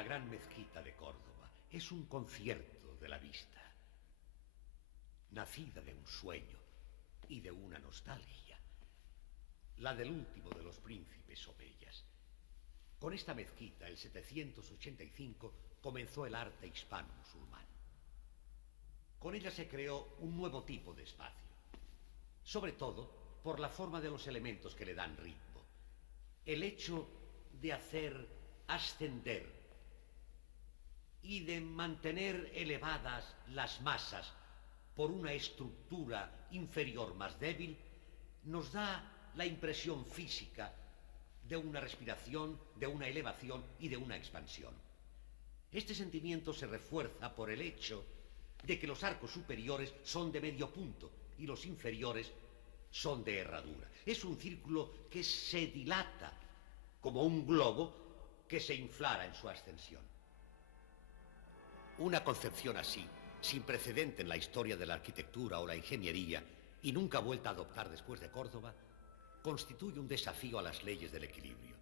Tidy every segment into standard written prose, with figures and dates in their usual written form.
La gran mezquita de Córdoba es un concierto de la vista, nacida de un sueño y de una nostalgia, la del último de los príncipes omeyas. Con esta mezquita, el 785, comenzó el arte hispano-musulmán. Con ella se creó un nuevo tipo de espacio, sobre todo por la forma de los elementos que le dan ritmo. El hecho de hacer ascender y de mantener elevadas las masas por una estructura inferior más débil nos da la impresión física de una respiración, de una elevación y de una expansión. Este sentimiento se refuerza por el hecho de que los arcos superiores son de medio punto y los inferiores son de herradura. Es un círculo que se dilata como un globo que se inflara en su ascensión. Una concepción así, sin precedente en la historia de la arquitectura o la ingeniería y nunca vuelta a adoptar después de Córdoba, constituye un desafío a las leyes del equilibrio,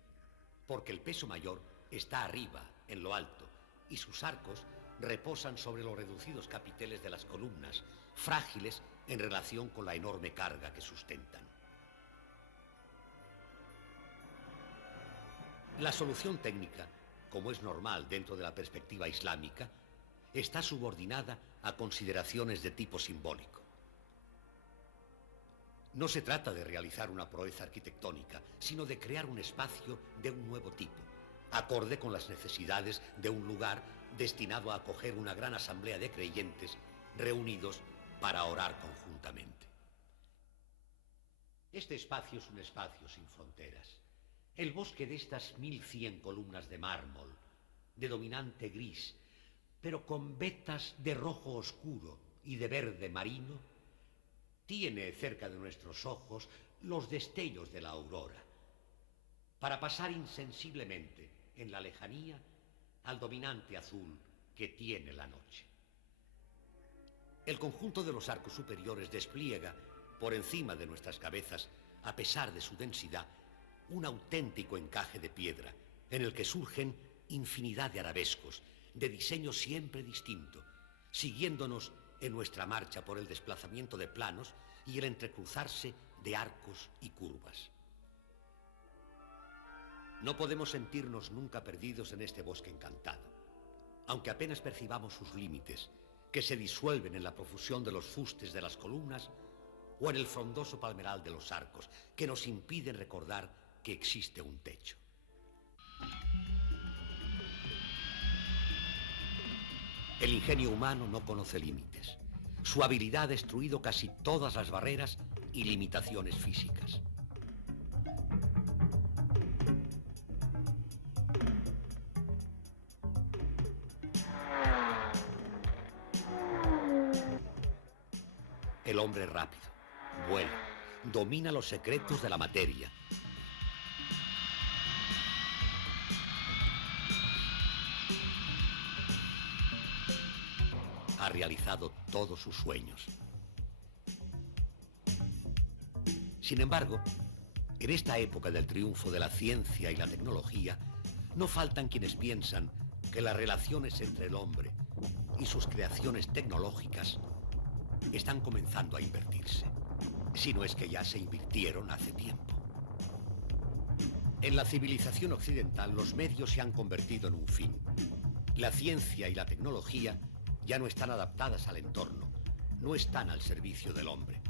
porque el peso mayor está arriba, en lo alto, y sus arcos reposan sobre los reducidos capiteles de las columnas, frágiles en relación con la enorme carga que sustentan. La solución técnica, como es normal dentro de la perspectiva islámica, está subordinada a consideraciones de tipo simbólico. No se trata de realizar una proeza arquitectónica, sino de crear un espacio de un nuevo tipo, acorde con las necesidades de un lugar destinado a acoger una gran asamblea de creyentes reunidos para orar conjuntamente. Este espacio es un espacio sin fronteras. El bosque de estas 1100 columnas de mármol, de dominante gris, pero con vetas de rojo oscuro y de verde marino, tiene cerca de nuestros ojos los destellos de la aurora, para pasar insensiblemente en la lejanía al dominante azul que tiene la noche. El conjunto de los arcos superiores despliega, por encima de nuestras cabezas, a pesar de su densidad, un auténtico encaje de piedra, en el que surgen infinidad de arabescos, de diseño siempre distinto, siguiéndonos en nuestra marcha por el desplazamiento de planos y el entrecruzarse de arcos y curvas. No podemos sentirnos nunca perdidos en este bosque encantado, aunque apenas percibamos sus límites, que se disuelven en la profusión de los fustes de las columnas o en el frondoso palmeral de los arcos, que nos impiden recordar que existe un techo. El ingenio humano no conoce límites. Su habilidad ha destruido casi todas las barreras y limitaciones físicas. El hombre es rápido, vuela, domina los secretos de la materia. Ha realizado todos sus sueños. Sin embargo, en esta época del triunfo de la ciencia y la tecnología, no faltan quienes piensan que las relaciones entre el hombre y sus creaciones tecnológicas están comenzando a invertirse, si no es que ya se invirtieron hace tiempo. En la civilización occidental, los medios se han convertido en un fin. La ciencia y la tecnología ya no están adaptadas al entorno, no están al servicio del hombre.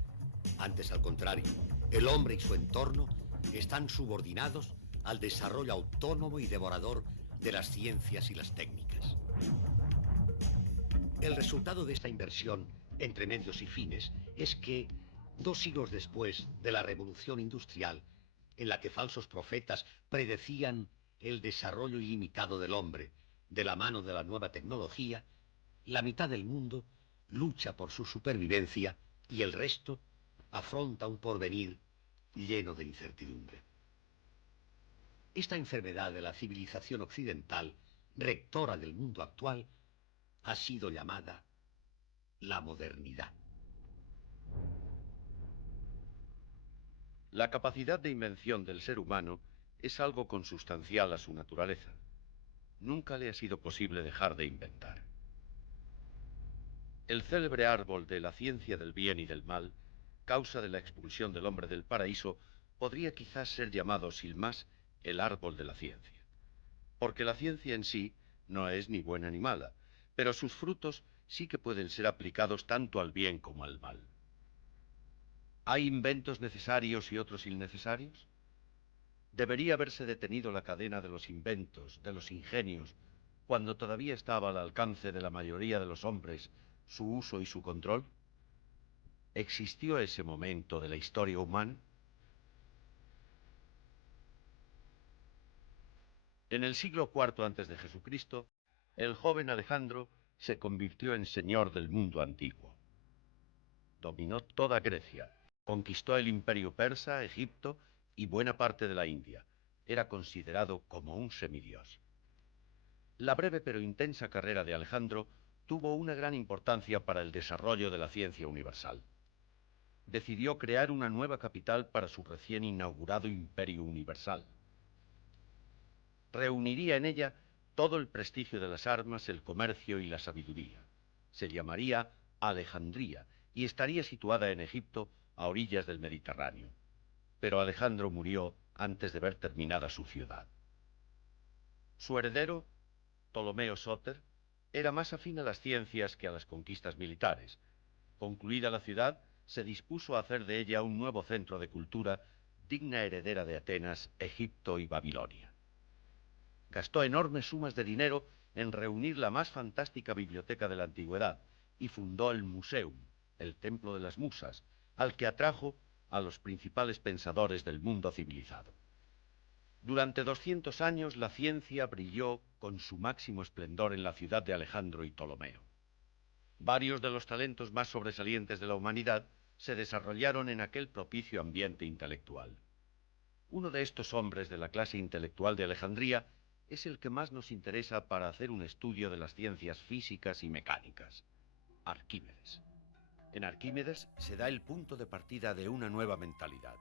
Antes, al contrario, el hombre y su entorno están subordinados al desarrollo autónomo y devorador de las ciencias y las técnicas. El resultado de esta inversión entre medios y fines es que, 2 siglos después de la revolución industrial, en la que falsos profetas predecían el desarrollo ilimitado del hombre de la mano de la nueva tecnología, la mitad del mundo lucha por su supervivencia y el resto afronta un porvenir lleno de incertidumbre. Esta enfermedad de la civilización occidental, rectora del mundo actual, ha sido llamada la modernidad. La capacidad de invención del ser humano es algo consustancial a su naturaleza. nunca le ha sido posible dejar de inventar. El célebre árbol de la ciencia del bien y del mal, causa de la expulsión del hombre del paraíso, podría quizás ser llamado sin más el árbol de la ciencia. Porque la ciencia en sí no es ni buena ni mala, pero sus frutos sí que pueden ser aplicados tanto al bien como al mal. ¿Hay inventos necesarios y otros innecesarios? ¿Debería haberse detenido la cadena de los inventos, de los ingenios, cuando todavía estaba al alcance de la mayoría de los hombres su uso y su control? ¿Existió ese momento de la historia humana? En el siglo IV antes de Jesucristo, el joven Alejandro se convirtió en señor del mundo antiguo. Dominó toda Grecia, conquistó el imperio persa, Egipto y buena parte de la India. Era considerado como un semidios. La breve pero intensa carrera de Alejandro tuvo una gran importancia para el desarrollo de la ciencia universal. Decidió crear una nueva capital para su recién inaugurado imperio universal. Reuniría en ella todo el prestigio de las armas, el comercio y la sabiduría. Se llamaría Alejandría y estaría situada en Egipto, a orillas del Mediterráneo. Pero Alejandro murió antes de ver terminada su ciudad. Su heredero, Ptolomeo Sóter, era más afín a las ciencias que a las conquistas militares. Concluida la ciudad, se dispuso a hacer de ella un nuevo centro de cultura, digna heredera de Atenas, Egipto y Babilonia. Gastó enormes sumas de dinero en reunir la más fantástica biblioteca de la antigüedad y fundó el Museum, el Templo de las Musas, al que atrajo a los principales pensadores del mundo civilizado. Durante 200 años la ciencia brilló con su máximo esplendor en la ciudad de Alejandro y Ptolomeo. Varios de los talentos más sobresalientes de la humanidad se desarrollaron en aquel propicio ambiente intelectual. Uno de estos hombres de la clase intelectual de Alejandría es el que más nos interesa para hacer un estudio de las ciencias físicas y mecánicas: Arquímedes. En Arquímedes se da el punto de partida de una nueva mentalidad.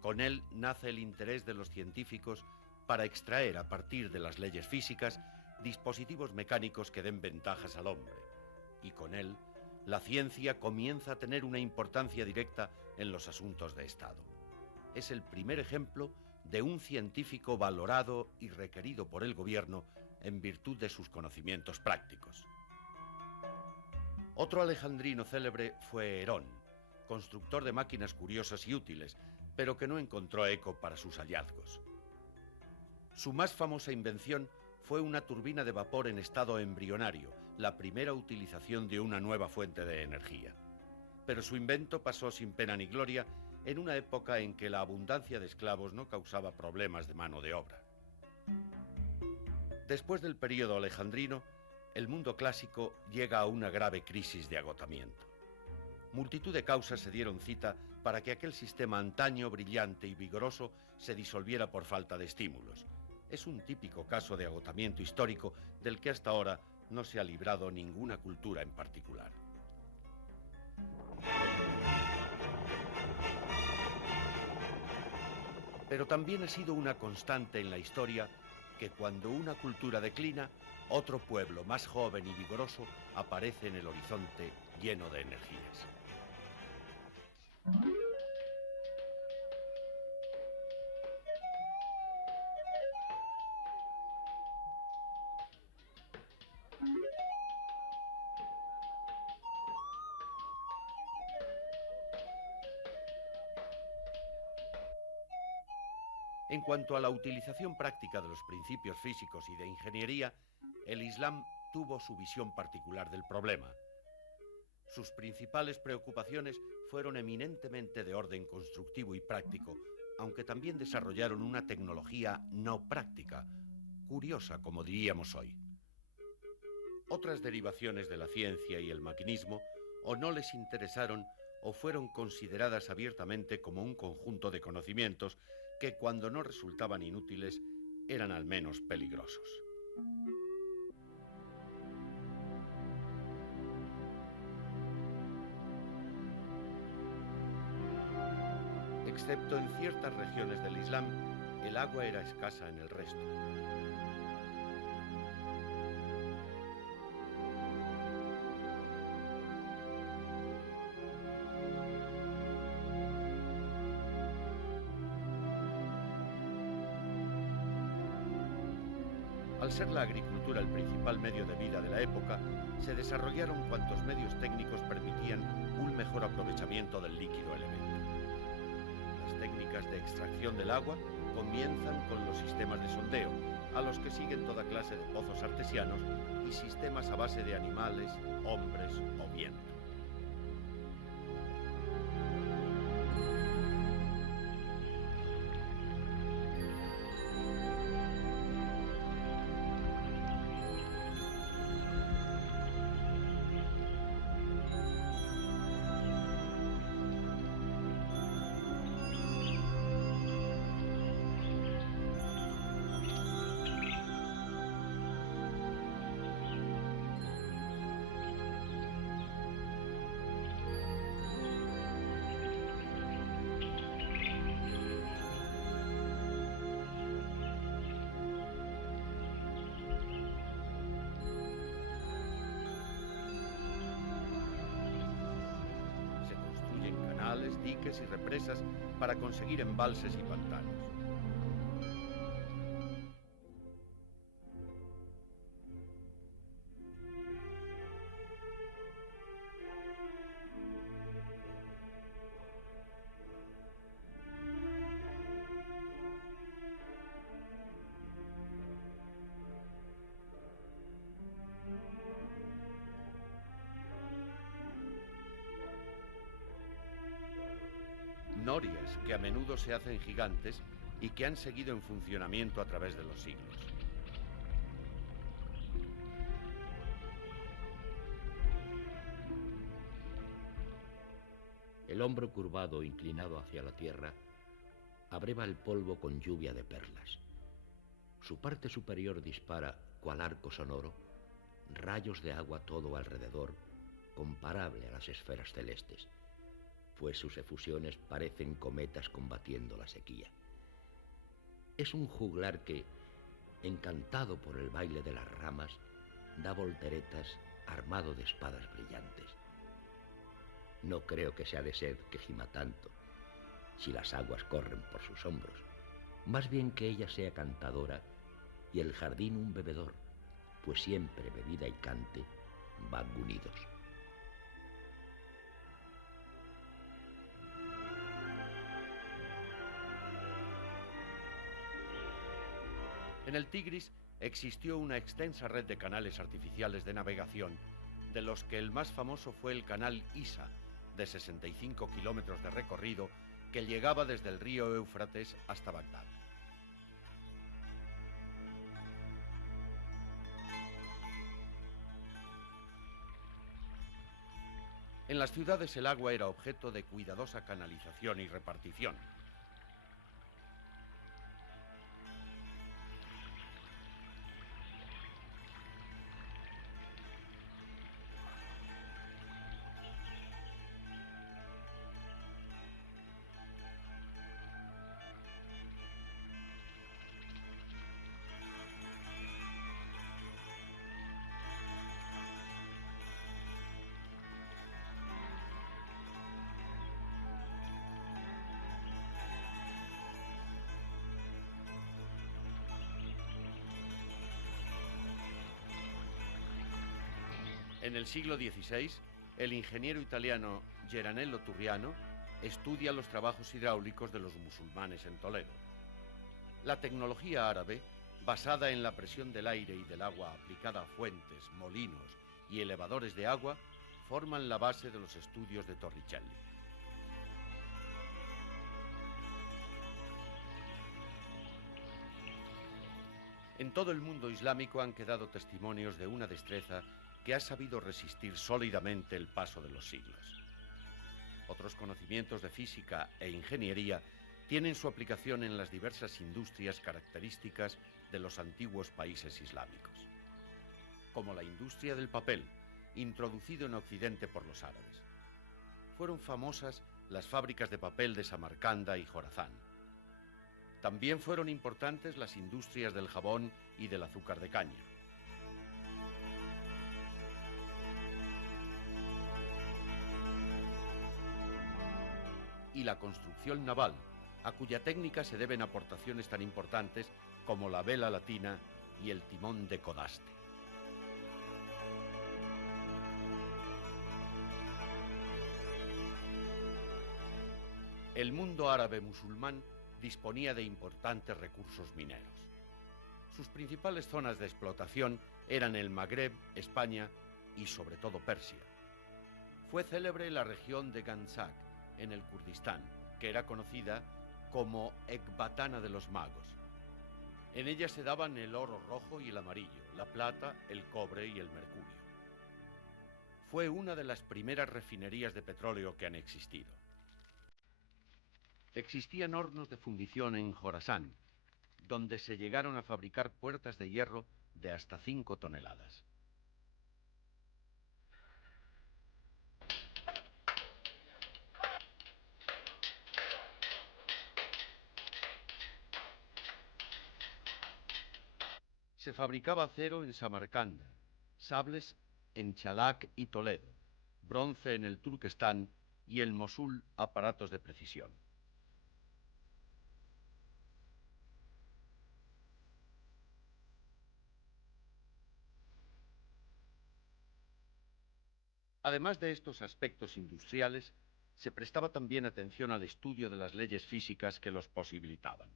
Con él nace el interés de los científicos para extraer a partir de las leyes físicas dispositivos mecánicos que den ventajas al hombre. Y con él, la ciencia comienza a tener una importancia directa en los asuntos de Estado. Es el primer ejemplo de un científico valorado y requerido por el gobierno en virtud de sus conocimientos prácticos. Otro alejandrino célebre fue Herón, constructor de máquinas curiosas y útiles, pero que no encontró eco para sus hallazgos. Su más famosa invención fue una turbina de vapor en estado embrionario, la primera utilización de una nueva fuente de energía. Pero su invento pasó sin pena ni gloria en una época en que la abundancia de esclavos no causaba problemas de mano de obra. Después del período alejandrino, el mundo clásico llega a una grave crisis de agotamiento. Multitud de causas se dieron cita para que aquel sistema antaño, brillante y vigoroso se disolviera por falta de estímulos. Es un típico caso de agotamiento histórico del que hasta ahora no se ha librado ninguna cultura en particular. Pero también ha sido una constante en la historia que cuando una cultura declina, otro pueblo más joven y vigoroso aparece en el horizonte lleno de energías. En cuanto a la utilización práctica de los principios físicos y de ingeniería, el Islam tuvo su visión particular del problema. Sus principales preocupaciones fueron eminentemente de orden constructivo y práctico, aunque también desarrollaron una tecnología no práctica, curiosa como diríamos hoy. Otras derivaciones de la ciencia y el maquinismo o no les interesaron o fueron consideradas abiertamente como un conjunto de conocimientos que, cuando no resultaban inútiles, eran al menos peligrosos. Excepto en ciertas regiones del Islam, el agua era escasa en el resto. Al ser la agricultura el principal medio de vida de la época, se desarrollaron cuantos medios técnicos permitían un mejor aprovechamiento del líquido elemento. Las técnicas de extracción del agua comienzan con los sistemas de sondeo, a los que siguen toda clase de pozos artesianos y sistemas a base de animales, hombres o viento. Diques y represas para conseguir embalses y pantanos. Norias que a menudo se hacen gigantes y que han seguido en funcionamiento a través de los siglos. El hombro curvado, inclinado hacia la tierra, abreva el polvo con lluvia de perlas. Su parte superior dispara, cual arco sonoro, rayos de agua todo alrededor, comparable a las esferas celestes, pues sus efusiones parecen cometas combatiendo la sequía. Es un juglar que, encantado por el baile de las ramas, da volteretas armado de espadas brillantes. No creo que sea de sed que gima tanto, si las aguas corren por sus hombros, más bien que ella sea cantadora y el jardín un bebedor, pues siempre bebida y cante van unidos. En el Tigris existió una extensa red de canales artificiales de navegación, de los que el más famoso fue el canal Isa, de 65 kilómetros de recorrido, que llegaba desde el río Éufrates hasta Bagdad. En las ciudades el agua era objeto de cuidadosa canalización y repartición. En el siglo XVI, el ingeniero italiano Geranello Turriano estudia los trabajos hidráulicos de los musulmanes en Toledo. La tecnología árabe, basada en la presión del aire y del agua aplicada a fuentes, molinos y elevadores de agua, forman la base de los estudios de Torricelli. En todo el mundo islámico han quedado testimonios de una destreza que ha sabido resistir sólidamente el paso de los siglos. Otros conocimientos de física e ingeniería tienen su aplicación en las diversas industrias características de los antiguos países islámicos, como la industria del papel, introducido en Occidente por los árabes. Fueron famosas las fábricas de papel de Samarcanda y Jorazán. También fueron importantes las industrias del jabón y del azúcar de caña. Y la construcción naval, a cuya técnica se deben aportaciones tan importantes como la vela latina y el timón de codaste. El mundo árabe musulmán disponía de importantes recursos mineros. Sus principales zonas de explotación eran el Magreb, España y sobre todo Persia. Fue célebre la región de Ganzak, en el Kurdistán, que era conocida como Ecbatana de los magos. En ella se daban el oro rojo y el amarillo, la plata, el cobre y el mercurio. Fue una de las primeras refinerías de petróleo que han existido. Existían hornos de fundición en Jorasán, donde se llegaron a fabricar puertas de hierro de hasta 5 toneladas. Se fabricaba acero en Samarcanda, sables en Chalak y Toledo, bronce en el Turquestán y en Mosul aparatos de precisión. Además de estos aspectos industriales, se prestaba también atención al estudio de las leyes físicas que los posibilitaban.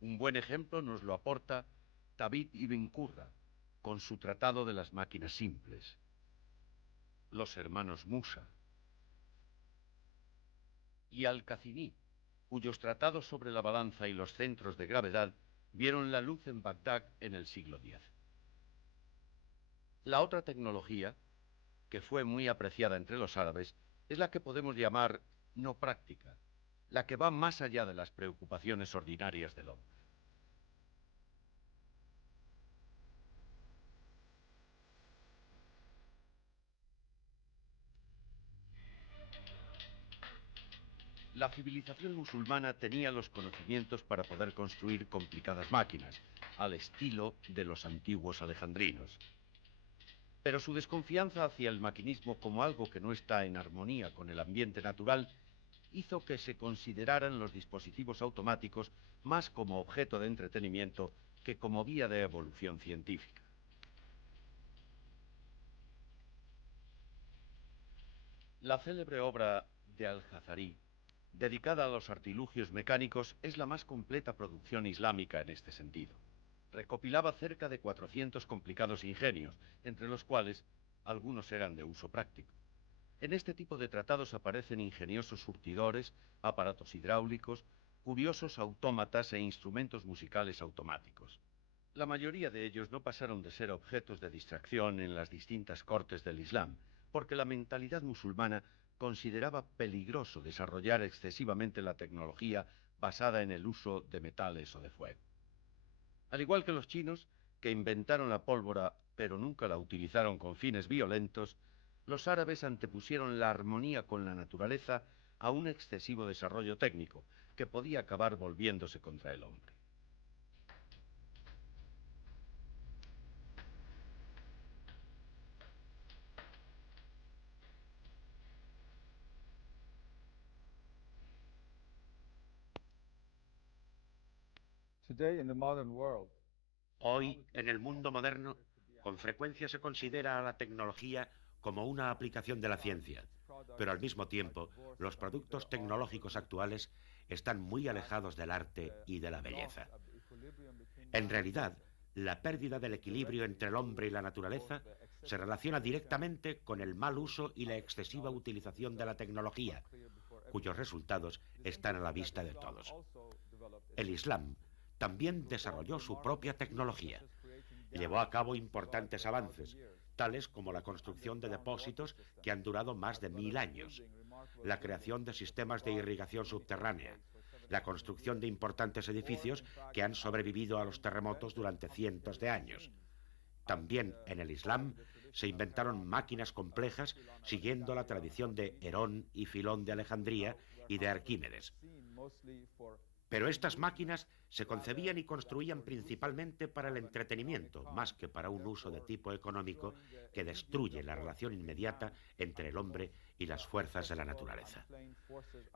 Un buen ejemplo nos lo aporta Tabit ibn Qurra, con su tratado de las máquinas simples, los hermanos Musa, y Al-Qaziní, cuyos tratados sobre la balanza y los centros de gravedad vieron la luz en Bagdad en el siglo X. La otra tecnología, que fue muy apreciada entre los árabes, es la que podemos llamar no práctica, la que va más allá de las preocupaciones ordinarias del hombre. La civilización musulmana tenía los conocimientos para poder construir complicadas máquinas, al estilo de los antiguos alejandrinos. Pero su desconfianza hacia el maquinismo como algo que no está en armonía con el ambiente natural hizo que se consideraran los dispositivos automáticos más como objeto de entretenimiento que como vía de evolución científica. La célebre obra de Al-Jazari, dedicada a los artilugios mecánicos, es la más completa producción islámica en este sentido. Recopilaba cerca de 400 complicados ingenios, entre los cuales algunos eran de uso práctico. En este tipo de tratados aparecen ingeniosos surtidores, aparatos hidráulicos, curiosos autómatas e instrumentos musicales automáticos. La mayoría de ellos no pasaron de ser objetos de distracción en las distintas cortes del Islam, porque la mentalidad musulmana consideraba peligroso desarrollar excesivamente la tecnología basada en el uso de metales o de fuego. Al igual que los chinos, que inventaron la pólvora pero nunca la utilizaron con fines violentos, los árabes antepusieron la armonía con la naturaleza a un excesivo desarrollo técnico que podía acabar volviéndose contra el hombre. Hoy, en el mundo moderno, con frecuencia se considera a la tecnología como una aplicación de la ciencia, pero al mismo tiempo, los productos tecnológicos actuales están muy alejados del arte y de la belleza. En realidad, la pérdida del equilibrio entre el hombre y la naturaleza se relaciona directamente con el mal uso y la excesiva utilización de la tecnología, cuyos resultados están a la vista de todos. El Islam también desarrolló su propia tecnología. Llevó a cabo importantes avances, tales como la construcción de depósitos que han durado más de 1000 años, la creación de sistemas de irrigación subterránea, la construcción de importantes edificios que han sobrevivido a los terremotos durante cientos de años. También en el Islam se inventaron máquinas complejas siguiendo la tradición de Herón y Filón de Alejandría y de Arquímedes. Pero estas máquinas se concebían y construían principalmente para el entretenimiento, más que para un uso de tipo económico que destruye la relación inmediata entre el hombre y las fuerzas de la naturaleza.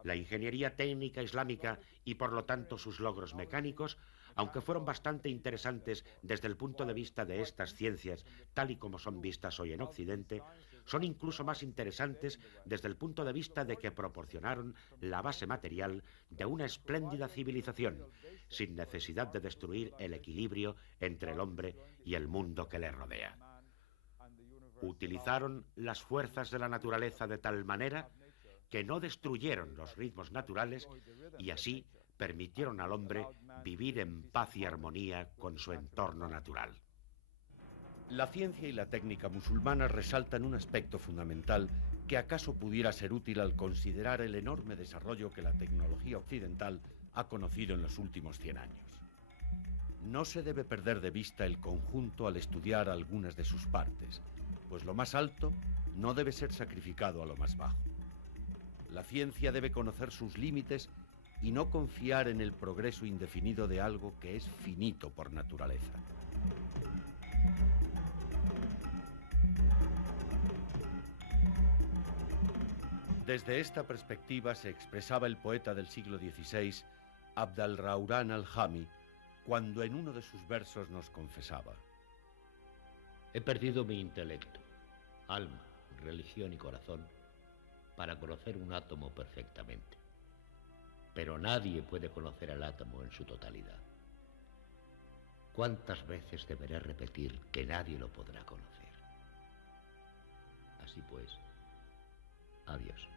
La ingeniería técnica islámica y por lo tanto sus logros mecánicos aunque fueron bastante interesantes desde el punto de vista de estas ciencias, tal y como son vistas hoy en Occidente, son incluso más interesantes desde el punto de vista de que proporcionaron la base material de una espléndida civilización, sin necesidad de destruir el equilibrio entre el hombre y el mundo que le rodea. Utilizaron las fuerzas de la naturaleza de tal manera que no destruyeron los ritmos naturales y así permitieron al hombre vivir en paz y armonía con su entorno natural. La ciencia y la técnica musulmanas resaltan un aspecto fundamental que acaso pudiera ser útil al considerar el enorme desarrollo que la tecnología occidental ha conocido en los últimos 100 años. No se debe perder de vista el conjunto al estudiar algunas de sus partes, pues lo más alto no debe ser sacrificado a lo más bajo. La ciencia debe conocer sus límites y no confiar en el progreso indefinido de algo que es finito por naturaleza. Desde esta perspectiva se expresaba el poeta del siglo XVI, Abd al-Rahman al-Jami, cuando en uno de sus versos nos confesaba: he perdido mi intelecto, alma, religión y corazón para conocer un átomo perfectamente. Pero nadie puede conocer al átomo en su totalidad. ¿Cuántas veces deberé repetir que nadie lo podrá conocer? Así pues, adiós.